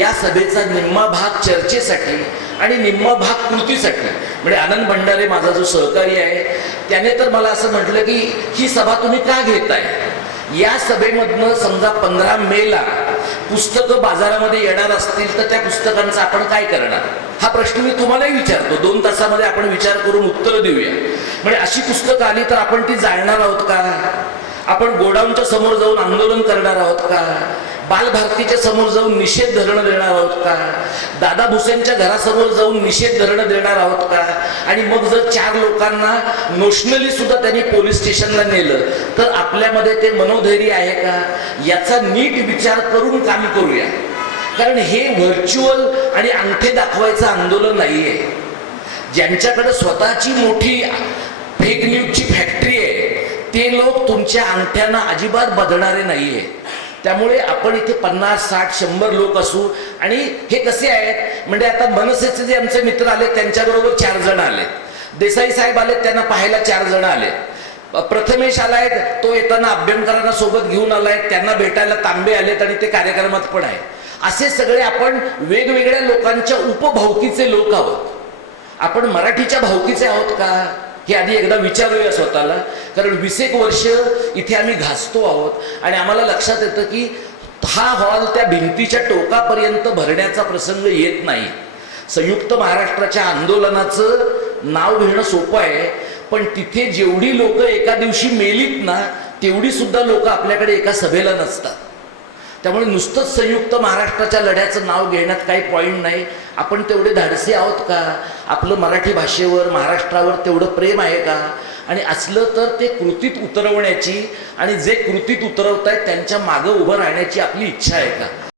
या सभेचा निम्मा भाग चर्चेसाठी आणि निम्मा भाग कृतीसाठी. म्हणजे आनंद भंडारे माझा जो सहकारी आहे त्याने तर मला असं म्हटलं की ही सभा तुम्ही का घेताय? या सभेमधनं समजा पंधरा मेला पुस्तकं बाजारामध्ये येणार असतील तर त्या पुस्तकांचा आपण काय करणार? हा प्रश्न मी तुम्हालाही विचारतो. दोन तासामध्ये आपण विचार करून उत्तर देऊया. म्हणजे अशी पुस्तकं आली तर आपण ती जाळणार आहोत का? आपण गोडाऊनच्या समोर जाऊन आंदोलन करणार आहोत का? बालभारतीच्या समोर जाऊन निषेध धरणं देणार आहोत का? दादा भुसेंच्या घरासमोर जाऊन निषेध धरणं देणार आहोत का? आणि मग जर चार लोकांना नोशनली सुद्धा त्यांनी पोलीस स्टेशनला नेलं तर आपल्यामध्ये ते मनोधैर्य आहे का? याचा नीट विचार करून काम करूया. कारण हे व्हर्च्युअल आणि अंगठे दाखवायचं आंदोलन नाहीये. ज्यांच्याकडे स्वतःची मोठी फेक न्यूजची फॅक्टरी आहे ते लोक तुमच्या अंगठ्यांना अजिबात बदलणारे नाहीये. त्यामुळे आपण इथे पन्नास साठ शंभर लोक असू. आणि हे कसे आहेत? म्हणजे आता मनसेचे जे आमचे मित्र आले त्यांच्याबरोबर चार जण आले देसाई साहेब आले त्यांना पाहायला चार जण आले प्रथमेश आलाय तो येताना अभ्यंकरांना सोबत घेऊन आलाय त्यांना भेटायला तांबे आलेत आणि ते कार्यक्रमात पण आहे असे सगळे आपण वेगवेगळ्या लोकांच्या उपभावकीचे लोक आहोत. आपण मराठीच्या भावकीचे आहोत का? हे आधी एकदा विचारूया स्वतःला. कारण वीस एक वर्ष इथे आम्ही घासतो आहोत आणि आम्हाला लक्षात येतं की हा हॉल त्या भिंतीच्या टोकापर्यंत भरण्याचा प्रसंग येत नाही. संयुक्त महाराष्ट्राच्या आंदोलनाचं नाव घेणं सोपं आहे पण तिथे जेवढी लोक एका दिवशी मेलीत ना तेवढी सुद्धा लोक आपल्याकडे एका सभेला नसतात. त्यामुळे नुसतंच संयुक्त महाराष्ट्राच्या लढ्याचं नाव घेण्यात काही पॉईंट नाही. आपण तेवढे धाडसी आहोत का? आपलं मराठी भाषेवर महाराष्ट्रावर तेवढं प्रेम आहे का? आणि असलं तर ते कृतीत उतरवण्याची आणि जे कृतीत उतरवत आहेत त्यांच्या मागं उभं राहण्याची आपली इच्छा आहे का?